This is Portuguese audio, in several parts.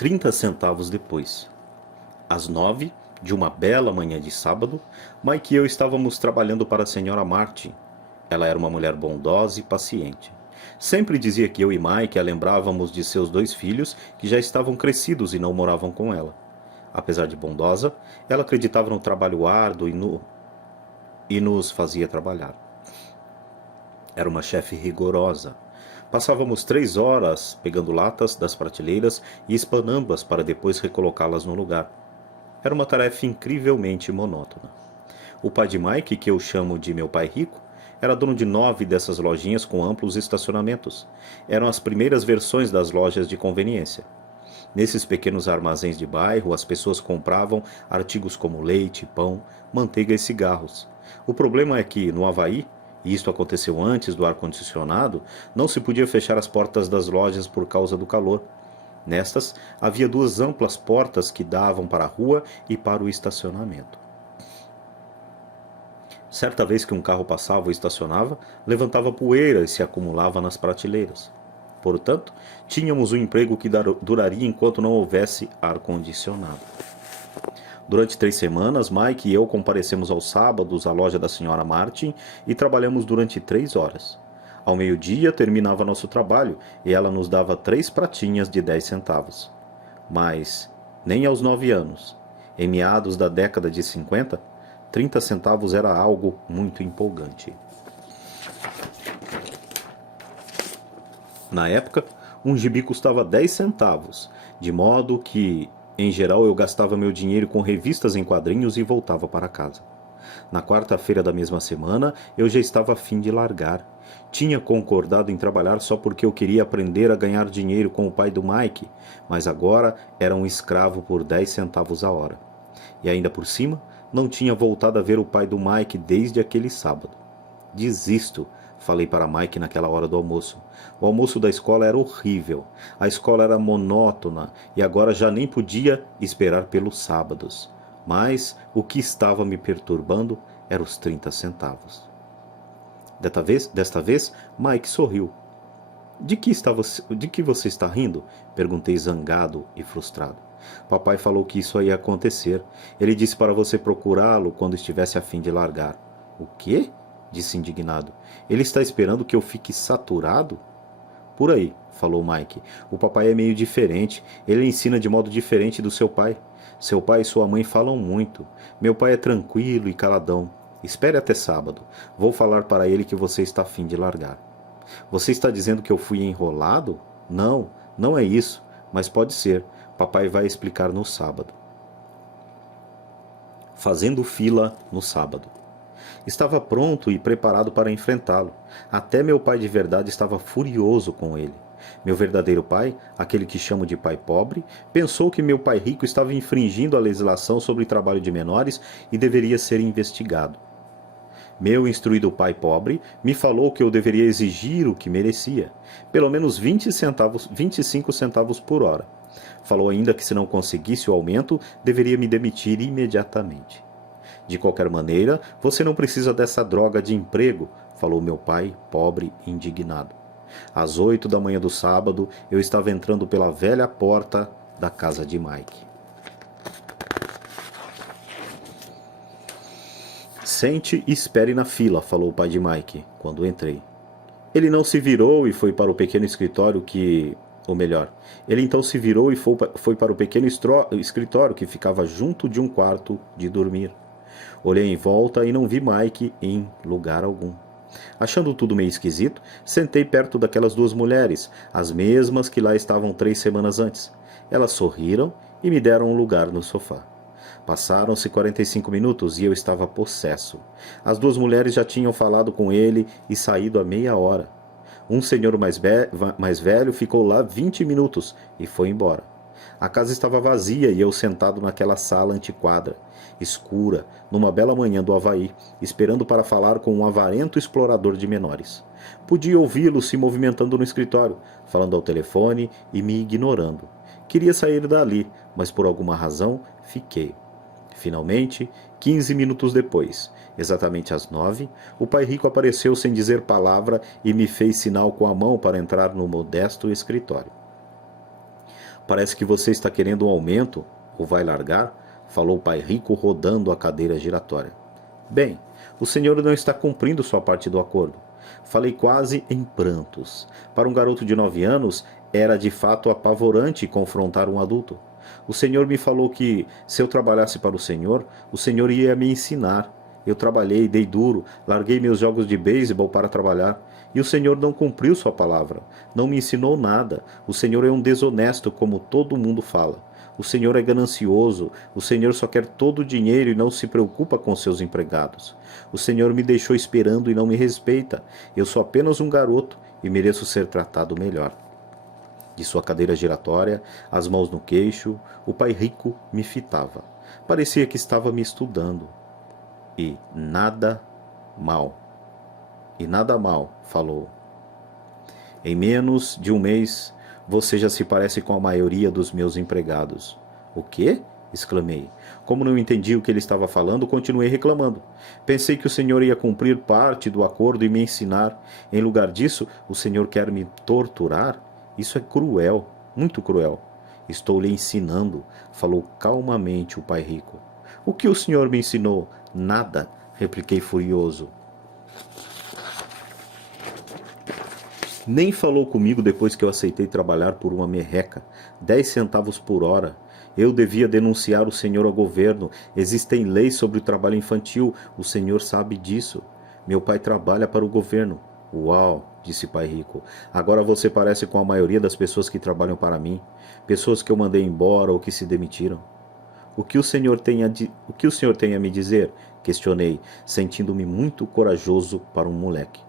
30 centavos depois. Às 9 de uma bela manhã de sábado, Mike e eu estávamos trabalhando para a senhora Martin. Ela era uma mulher bondosa e paciente. Sempre dizia que eu e Mike a lembrávamos de seus 2 filhos que já estavam crescidos e não moravam com ela. Apesar de bondosa, ela acreditava no trabalho árduo e nos fazia trabalhar. Era uma chefe rigorosa. Passávamos 3 horas pegando latas das prateleiras e espanando-as para depois recolocá-las no lugar. Era uma tarefa incrivelmente monótona. O pai de Mike, que eu chamo de meu pai rico, era dono de 9 dessas lojinhas com amplos estacionamentos. Eram as primeiras versões das lojas de conveniência. Nesses pequenos armazéns de bairro, as pessoas compravam artigos como leite, pão, manteiga e cigarros. O problema é que, no Havaí, e isto aconteceu antes do ar-condicionado, não se podia fechar as portas das lojas por causa do calor. Nestas, havia 2 amplas portas que davam para a rua e para o estacionamento. Certa vez que um carro passava ou estacionava, levantava poeira e se acumulava nas prateleiras. Portanto, tínhamos um emprego que duraria enquanto não houvesse ar-condicionado. Durante 3 semanas, Mike e eu comparecemos aos sábados à loja da senhora Martin e trabalhamos durante 3 horas. Ao meio-dia terminava nosso trabalho e ela nos dava 3 pratinhas de 10 centavos. Mas, nem aos 9 anos, em meados da década de 50, 30 centavos era algo muito empolgante. Na época, um gibi custava 10 centavos, de modo que, em geral, eu gastava meu dinheiro com revistas em quadrinhos e voltava para casa. Na quarta-feira da mesma semana, eu já estava a fim de largar. Tinha concordado em trabalhar só porque eu queria aprender a ganhar dinheiro com o pai do Mike, mas agora era um escravo por 10 centavos a hora. E ainda por cima, não tinha voltado a ver o pai do Mike desde aquele sábado. Desisto, falei para Mike naquela hora do almoço. O almoço da escola era horrível. A escola era monótona e agora já nem podia esperar pelos sábados. Mas o que estava me perturbando eram os 30 centavos. Desta vez, Mike sorriu. De que você está rindo? Perguntei zangado e frustrado. Papai falou que isso ia acontecer. Ele disse para você procurá-lo quando estivesse a fim de largar. O quê? Disse indignado. Ele está esperando que eu fique saturado? Por aí, falou Mike. O papai é meio diferente. Ele ensina de modo diferente do seu pai. Seu pai e sua mãe falam muito. Meu pai é tranquilo e caladão. Espere até sábado. Vou falar para ele que você está a fim de largar. Você está dizendo que eu fui enrolado? Não, não é isso. Mas pode ser. Papai vai explicar no sábado. Fazendo fila no sábado. Estava pronto e preparado para enfrentá-lo. Até meu pai de verdade estava furioso com ele. Meu verdadeiro pai, aquele que chamo de pai pobre, pensou que meu pai rico estava infringindo a legislação sobre trabalho de menores e deveria ser investigado. Meu instruído pai pobre me falou que eu deveria exigir o que merecia, pelo menos 25 centavos por hora. Falou ainda que se não conseguisse o aumento, deveria me demitir imediatamente. De qualquer maneira, você não precisa dessa droga de emprego, falou meu pai, pobre e indignado. Às 8 da manhã do sábado, eu estava entrando pela velha porta da casa de Mike. Sente e espere na fila, falou o pai de Mike, quando entrei. Ele não se virou e foi para o pequeno escritório que... Ou melhor, ele então se virou e foi para o pequeno escritório que ficava junto de um quarto de dormir. Olhei em volta e não vi Mike em lugar algum. Achando tudo meio esquisito, sentei perto daquelas 2 mulheres, as mesmas que lá estavam 3 semanas antes. Elas sorriram e me deram um lugar no sofá. Passaram-se 45 minutos e eu estava possesso. As 2 mulheres já tinham falado com ele e saído há meia hora. Um senhor mais velho ficou lá 20 minutos e foi embora. A casa estava vazia e eu sentado naquela sala antiquada, escura, numa bela manhã do Havaí, esperando para falar com um avarento explorador de menores. Podia ouvi-lo se movimentando no escritório, falando ao telefone e me ignorando. Queria sair dali, mas por alguma razão fiquei. Finalmente, 15 minutos depois, exatamente às 9, o pai rico apareceu sem dizer palavra e me fez sinal com a mão para entrar no modesto escritório. Parece que você está querendo um aumento, ou vai largar? Falou o pai rico rodando a cadeira giratória. Bem, o senhor não está cumprindo sua parte do acordo. Falei quase em prantos. Para um garoto de 9 anos, era de fato apavorante confrontar um adulto. O senhor me falou que, se eu trabalhasse para o senhor ia me ensinar. Eu trabalhei, dei duro, larguei meus jogos de beisebol para trabalhar. E o senhor não cumpriu sua palavra. Não me ensinou nada. O senhor é um desonesto, como todo mundo fala. O senhor é ganancioso. O senhor só quer todo o dinheiro e não se preocupa com seus empregados. O senhor me deixou esperando e não me respeita. Eu sou apenas um garoto e mereço ser tratado melhor. De sua cadeira giratória, as mãos no queixo, o pai rico me fitava. Parecia que estava me estudando. E nada mal. E nada mal, falou. Em menos de um mês, você já se parece com a maioria dos meus empregados. O quê? Exclamei. Como não entendi o que ele estava falando, continuei reclamando. Pensei que o senhor ia cumprir parte do acordo e me ensinar. Em lugar disso, o senhor quer me torturar? Isso é cruel, muito cruel. Estou lhe ensinando, falou calmamente o pai rico. O que o senhor me ensinou? Nada, repliquei furioso. Nem falou comigo depois que eu aceitei trabalhar por uma merreca, 10 centavos por hora. Eu devia denunciar o senhor ao governo. Existem leis sobre o trabalho infantil, o senhor sabe disso. Meu pai trabalha para o governo. Uau, disse pai rico. Agora você parece com a maioria das pessoas que trabalham para mim. Pessoas que eu mandei embora ou que se demitiram. O que o senhor tem a me dizer? Questionei, sentindo-me muito corajoso para um moleque.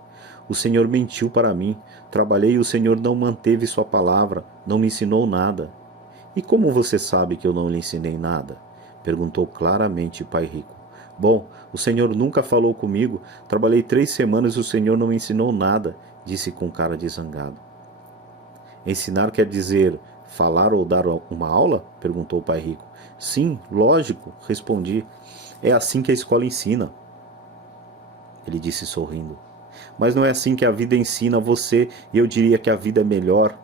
O senhor mentiu para mim. Trabalhei e o senhor não manteve sua palavra, não me ensinou nada. E como você sabe que eu não lhe ensinei nada? Perguntou claramente o pai rico. Bom, o senhor nunca falou comigo. Trabalhei 3 semanas e o senhor não me ensinou nada, disse com cara de zangado. Ensinar quer dizer falar ou dar uma aula? Perguntou o pai rico. Sim, lógico, respondi. É assim que a escola ensina. Ele disse sorrindo. Mas não é assim que a vida ensina você, e eu diria que a vida é melhor,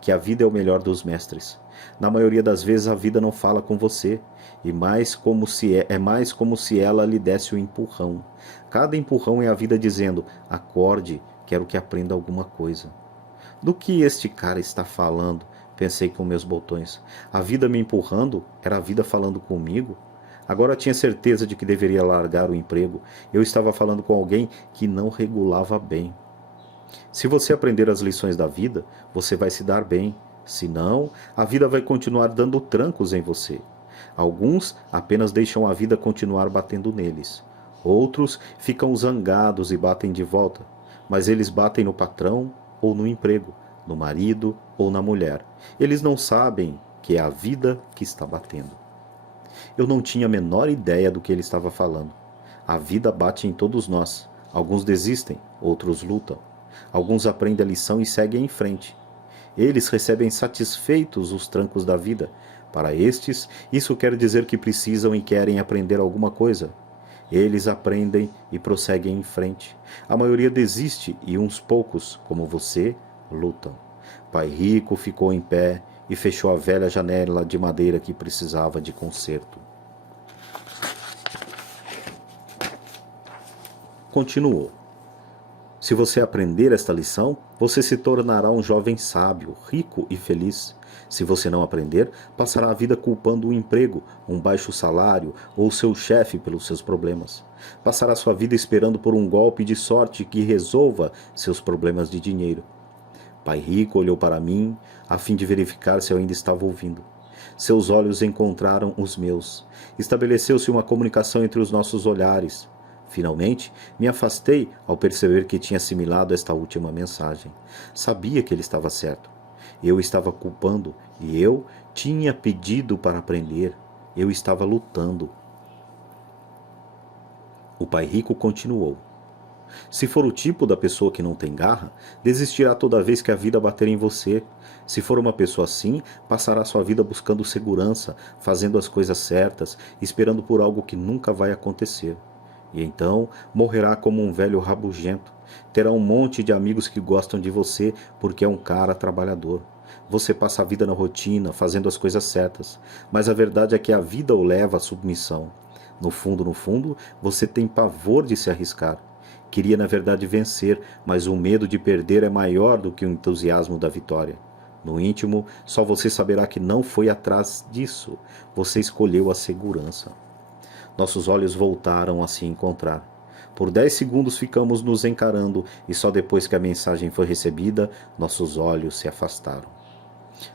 que a vida é o melhor dos mestres. Na maioria das vezes a vida não fala com você, e mais como se ela lhe desse um empurrão. Cada empurrão é a vida dizendo, acorde, quero que aprenda alguma coisa. Do que este cara está falando? Pensei com meus botões. A vida me empurrando? Era a vida falando comigo? Agora tinha certeza de que deveria largar o emprego. Eu estava falando com alguém que não regulava bem. Se você aprender as lições da vida, você vai se dar bem. Se não, a vida vai continuar dando trancos em você. Alguns apenas deixam a vida continuar batendo neles. Outros ficam zangados e batem de volta. Mas eles batem no patrão ou no emprego, no marido ou na mulher. Eles não sabem que é a vida que está batendo. Eu não tinha a menor ideia do que ele estava falando. A vida bate em todos nós. Alguns desistem, outros lutam. Alguns aprendem a lição e seguem em frente. Eles recebem satisfeitos os trancos da vida. Para estes, isso quer dizer que precisam e querem aprender alguma coisa. Eles aprendem e prosseguem em frente. A maioria desiste e uns poucos, como você, lutam. Pai rico ficou em pé e fechou a velha janela de madeira que precisava de conserto. Continuou. Se você aprender esta lição, você se tornará um jovem sábio, rico e feliz. Se você não aprender, passará a vida culpando o emprego, um baixo salário ou seu chefe pelos seus problemas. Passará sua vida esperando por um golpe de sorte que resolva seus problemas de dinheiro. Pai rico olhou para mim, a fim de verificar se eu ainda estava ouvindo. Seus olhos encontraram os meus. Estabeleceu-se uma comunicação entre os nossos olhares. Finalmente, me afastei ao perceber que tinha assimilado esta última mensagem. Sabia que ele estava certo. Eu estava culpando e eu tinha pedido para aprender. Eu estava lutando. O pai rico continuou. Se for o tipo da pessoa que não tem garra, desistirá toda vez que a vida bater em você. Se for uma pessoa assim, passará sua vida buscando segurança, fazendo as coisas certas, esperando por algo que nunca vai acontecer. E então morrerá como um velho rabugento. Terá um monte de amigos que gostam de você porque é um cara trabalhador. Você passa a vida na rotina, fazendo as coisas certas, mas a verdade é que a vida o leva à submissão. No fundo, você tem pavor de se arriscar. Queria, na verdade, vencer, mas o medo de perder é maior do que o entusiasmo da vitória. No íntimo, só você saberá que não foi atrás disso. Você escolheu a segurança. Nossos olhos voltaram a se encontrar. Por 10 segundos ficamos nos encarando e só depois que a mensagem foi recebida, nossos olhos se afastaram.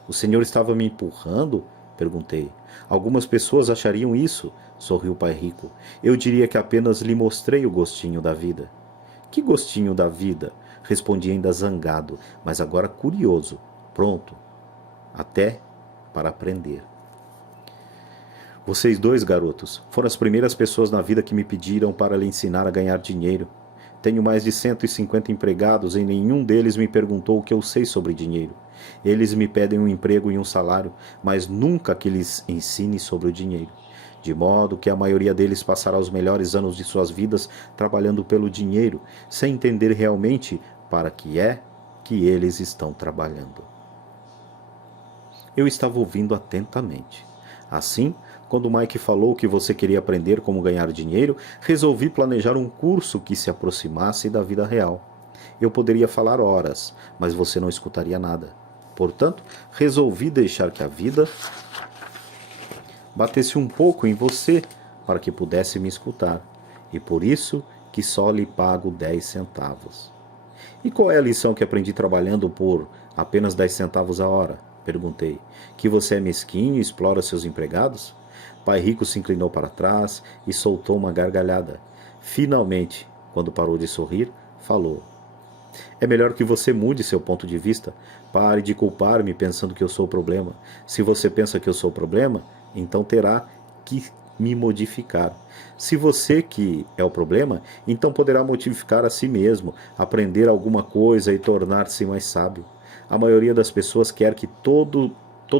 O senhor estava me empurrando? Perguntei. Algumas pessoas achariam isso, sorriu Pai Rico. Eu diria que apenas lhe mostrei o gostinho da vida. Que gostinho da vida? Respondi ainda zangado, mas agora curioso. Pronto. Até para aprender. Vocês dois, garotos, foram as primeiras pessoas na vida que me pediram para lhe ensinar a ganhar dinheiro. Tenho mais de 150 empregados e nenhum deles me perguntou o que eu sei sobre dinheiro. Eles me pedem um emprego e um salário, mas nunca que lhes ensine sobre o dinheiro. De modo que a maioria deles passará os melhores anos de suas vidas trabalhando pelo dinheiro, sem entender realmente para que é que eles estão trabalhando. Eu estava ouvindo atentamente. Assim, quando Mike falou que você queria aprender como ganhar dinheiro, resolvi planejar um curso que se aproximasse da vida real. Eu poderia falar horas, mas você não escutaria nada. Portanto, resolvi deixar que a vida batesse um pouco em você para que pudesse me escutar. E por isso que só lhe pago 10 centavos. E qual é a lição que aprendi trabalhando por apenas 10 centavos a hora? Perguntei. Que você é mesquinho e explora seus empregados? Pai Rico se inclinou para trás e soltou uma gargalhada. Finalmente, quando parou de sorrir, falou. É melhor que você mude seu ponto de vista. Pare de culpar-me pensando que eu sou o problema. Se você pensa que eu sou o problema, então terá que me modificar. Se você que é o problema, então poderá modificar a si mesmo, aprender alguma coisa e tornar-se mais sábio. A maioria das pessoas quer que todo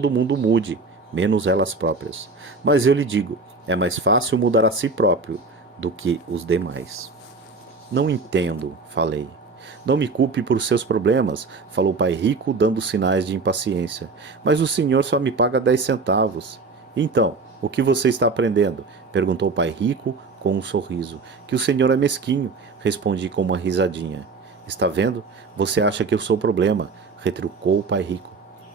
mundo mude, menos elas próprias. Mas eu lhe digo, é mais fácil mudar a si próprio do que os demais. Não entendo, falei. Não me culpe por seus problemas, falou Pai Rico, dando sinais de impaciência. Mas o senhor só me paga 10 centavos. Então, o que você está aprendendo? Perguntou Pai Rico com um sorriso. Que o senhor é mesquinho, respondi com uma risadinha. Está vendo? Você acha que eu sou o problema, retrucou o Pai Rico.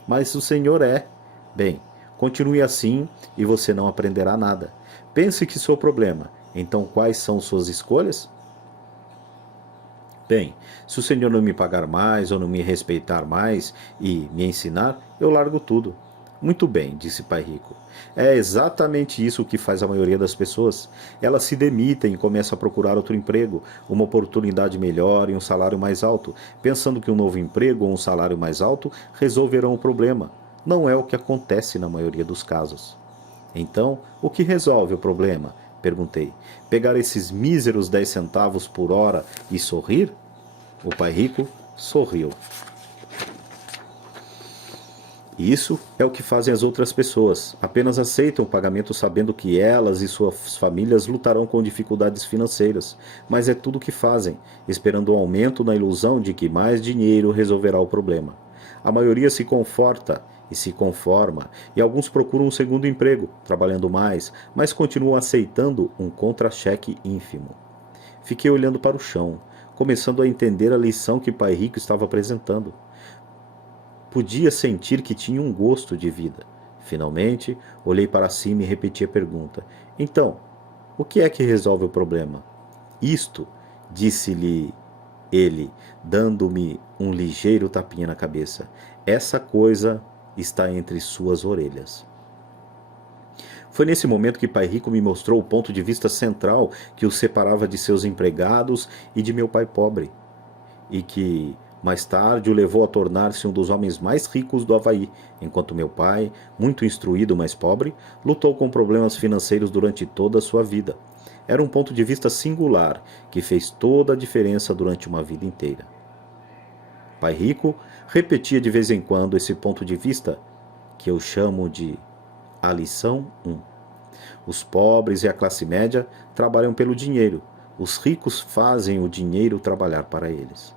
Mas o senhor é. Bem, continue assim e você não aprenderá nada. Pense que sou o problema. Então quais são suas escolhas? Bem, se o senhor não me pagar mais ou não me respeitar mais e me ensinar, eu largo tudo. Muito bem, disse Pai Rico. É exatamente isso que faz a maioria das pessoas. Elas se demitem e começam a procurar outro emprego, uma oportunidade melhor e um salário mais alto, pensando que um novo emprego ou um salário mais alto resolverão o problema. Não é o que acontece na maioria dos casos. Então, o que resolve o problema? Perguntei. Pegar esses míseros 10 centavos por hora e sorrir? O Pai Rico sorriu. Isso é o que fazem as outras pessoas. Apenas aceitam o pagamento sabendo que elas e suas famílias lutarão com dificuldades financeiras. Mas é tudo o que fazem, esperando um aumento na ilusão de que mais dinheiro resolverá o problema. A maioria se conforta e se conforma, e alguns procuram um segundo emprego, trabalhando mais, mas continuam aceitando um contra-cheque ínfimo. Fiquei olhando para o chão, começando a entender a lição que Pai Rico estava apresentando. Podia sentir que tinha um gosto de vida. Finalmente, olhei para cima e repeti a pergunta. Então, o que é que resolve o problema? Isto, disse-lhe ele, dando-me um ligeiro tapinha na cabeça. Essa coisa está entre suas orelhas. Foi nesse momento que Pai Rico me mostrou o ponto de vista central que o separava de seus empregados e de meu pai pobre, e que mais tarde o levou a tornar-se um dos homens mais ricos do Havaí, enquanto meu pai, muito instruído, mas pobre, lutou com problemas financeiros durante toda a sua vida. Era um ponto de vista singular, que fez toda a diferença durante uma vida inteira. Pai Rico repetia de vez em quando esse ponto de vista, que eu chamo de a lição 1. Os pobres e a classe média trabalham pelo dinheiro, os ricos fazem o dinheiro trabalhar para eles.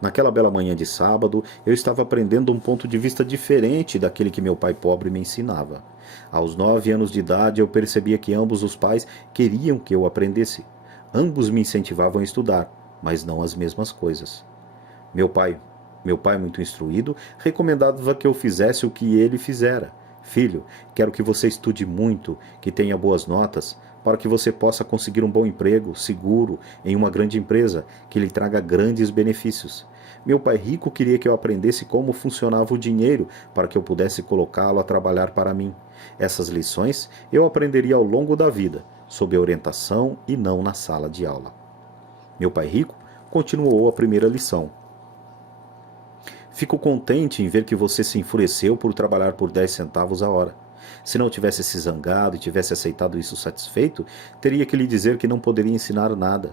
Naquela bela manhã de sábado, eu estava aprendendo um ponto de vista diferente daquele que meu pai pobre me ensinava. Aos 9 anos de idade, eu percebia que ambos os pais queriam que eu aprendesse. Ambos me incentivavam a estudar, mas não as mesmas coisas. Meu pai, meu pai muito instruído, recomendava que eu fizesse o que ele fizera. Filho, quero que você estude muito, que tenha boas notas, para que você possa conseguir um bom emprego, seguro, em uma grande empresa, que lhe traga grandes benefícios. Meu pai rico queria que eu aprendesse como funcionava o dinheiro, para que eu pudesse colocá-lo a trabalhar para mim. Essas lições eu aprenderia ao longo da vida, sob orientação e não na sala de aula. Meu pai rico continuou a primeira lição. Fico contente em ver que você se enfureceu por trabalhar por 10 centavos a hora. Se não tivesse se zangado e tivesse aceitado isso satisfeito, teria que lhe dizer que não poderia ensinar nada.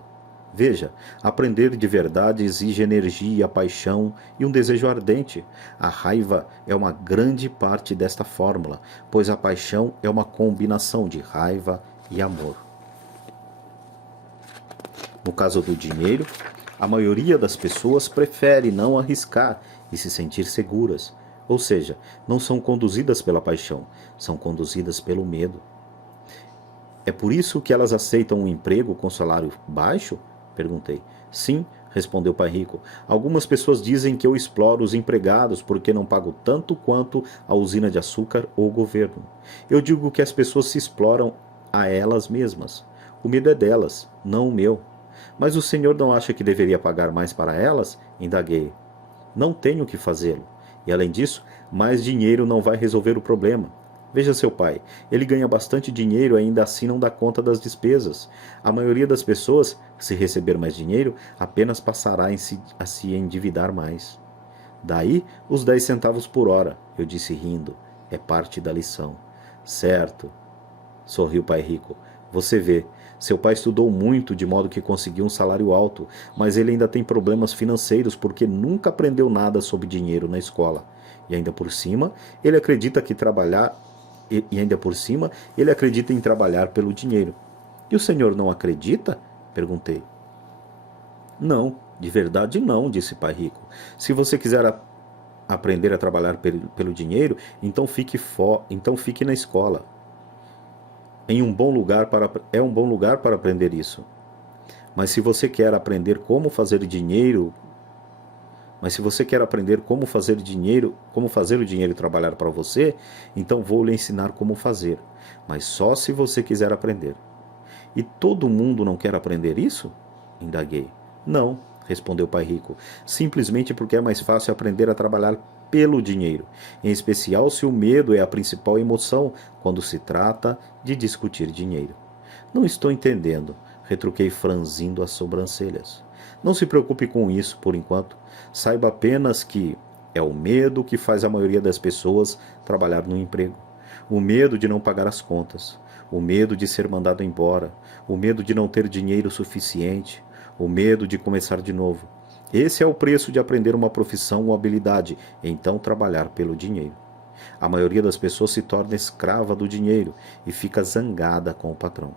Veja, aprender de verdade exige energia, paixão e um desejo ardente. A raiva é uma grande parte desta fórmula, pois a paixão é uma combinação de raiva e amor. No caso do dinheiro, a maioria das pessoas prefere não arriscar e se sentir seguras. Ou seja, não são conduzidas pela paixão, são conduzidas pelo medo. É por isso que elas aceitam um emprego com salário baixo? Perguntei. Sim, respondeu o pai rico. Algumas pessoas dizem que eu exploro os empregados porque não pago tanto quanto a usina de açúcar ou o governo. Eu digo que as pessoas se exploram a elas mesmas. O medo é delas, não o meu. Mas o senhor não acha que deveria pagar mais para elas? Indaguei. Não tenho que fazê-lo. E além disso, mais dinheiro não vai resolver o problema. Veja seu pai, ele ganha bastante dinheiro e ainda assim não dá conta das despesas. A maioria das pessoas, se receber mais dinheiro, apenas passará a se endividar mais. Daí os 10 centavos por hora, eu disse rindo. É parte da lição. Certo, sorriu o pai rico. Você vê, seu pai estudou muito de modo que conseguiu um salário alto, mas ele ainda tem problemas financeiros porque nunca aprendeu nada sobre dinheiro na escola. E ainda por cima, ele acredita em trabalhar pelo dinheiro. E o senhor não acredita? Perguntei. Não, de verdade não, disse o pai rico. Se você quiser aprender a trabalhar pelo dinheiro, então fique na escola. É um bom lugar para aprender isso. Mas se você quer aprender como fazer dinheiro, como fazer o dinheiro trabalhar para você, então vou lhe ensinar como fazer, mas só se você quiser aprender. E todo mundo não quer aprender isso? Indaguei. Não, respondeu o pai rico, simplesmente porque é mais fácil aprender a trabalhar pelo dinheiro, em especial se o medo é a principal emoção quando se trata de discutir dinheiro. Não estou entendendo, retruquei franzindo as sobrancelhas. Não se preocupe com isso por enquanto. Saiba apenas que é o medo que faz a maioria das pessoas trabalhar no emprego. O medo de não pagar as contas, o medo de ser mandado embora, o medo de não ter dinheiro suficiente, o medo de começar de novo. Esse é o preço de aprender uma profissão ou habilidade, então trabalhar pelo dinheiro. A maioria das pessoas se torna escrava do dinheiro e fica zangada com o patrão.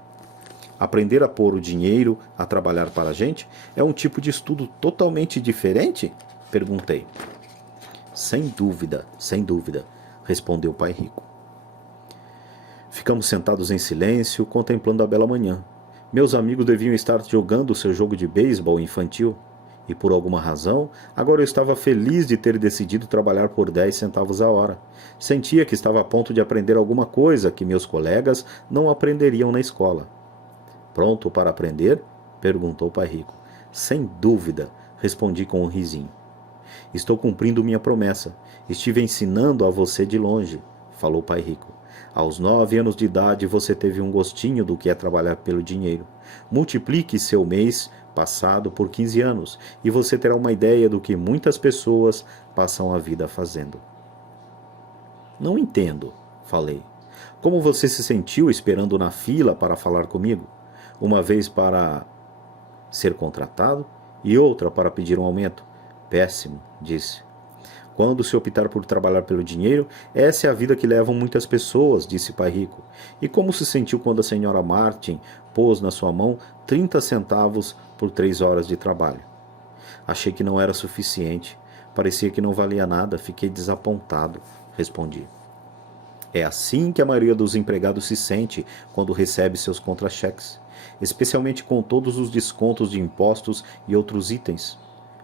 Aprender a pôr o dinheiro a trabalhar para a gente é um tipo de estudo totalmente diferente? Perguntei. Sem dúvida, respondeu o pai rico. Ficamos sentados em silêncio, contemplando a bela manhã. Meus amigos deviam estar jogando seu jogo de beisebol infantil. E por alguma razão, agora eu estava feliz de ter decidido trabalhar por 10 centavos a hora. Sentia que estava a ponto de aprender alguma coisa que meus colegas não aprenderiam na escola. Pronto para aprender? Perguntou o pai rico. Sem dúvida, respondi com um risinho. Estou cumprindo minha promessa. Estive ensinando a você de longe, falou o pai rico. Aos 9 anos de idade você teve um gostinho do que é trabalhar pelo dinheiro. Multiplique seu mês passado por 15 anos e você terá uma ideia do que muitas pessoas passam a vida fazendo. Não entendo, falei. Como você se sentiu esperando na fila para falar comigo? Uma vez para ser contratado e outra para pedir um aumento? Péssimo, disse. Quando se optar por trabalhar pelo dinheiro, essa é a vida que levam muitas pessoas, disse pai rico. E como se sentiu quando a senhora Martin pôs na sua mão 30 centavos por 3 horas de trabalho? Achei que não era suficiente. Parecia que não valia nada. Fiquei desapontado, respondi. É assim que a maioria dos empregados se sente quando recebe seus contra-cheques, especialmente com todos os descontos de impostos e outros itens.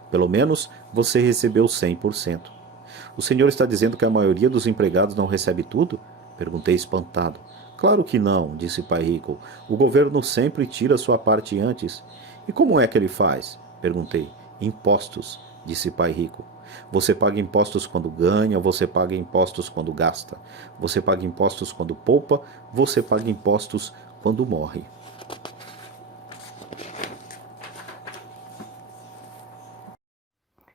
Pelo menos você recebeu 100%. O senhor está dizendo que a maioria dos empregados não recebe tudo? Perguntei espantado. Claro que não, disse Pai Rico. O governo sempre tira sua parte antes. E como é que ele faz? Perguntei. Impostos, disse Pai Rico. Você paga impostos quando ganha, você paga impostos quando gasta. Você paga impostos quando poupa, você paga impostos quando morre.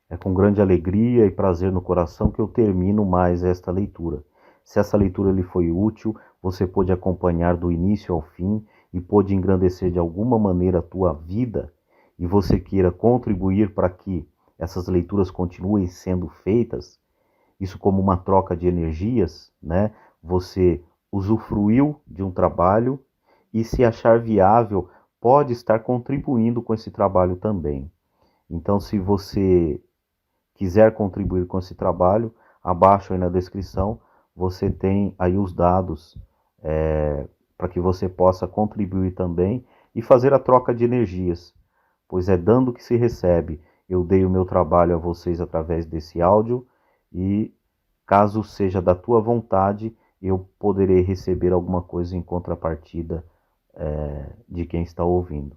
É com grande alegria e prazer no coração que eu termino mais esta leitura. Se essa leitura lhe foi útil, você pôde acompanhar do início ao fim e pôde engrandecer de alguma maneira a tua vida, e você queira contribuir para que essas leituras continuem sendo feitas, isso como uma troca de energias, né? Você usufruiu de um trabalho e, se achar viável, pode estar contribuindo com esse trabalho também. Então, se você quiser contribuir com esse trabalho, abaixo aí na descrição você tem aí os dados para que você possa contribuir também e fazer a troca de energias, pois é dando que se recebe. Eu dei o meu trabalho a vocês através desse áudio e, caso seja da tua vontade, eu poderei receber alguma coisa em contrapartida de quem está ouvindo.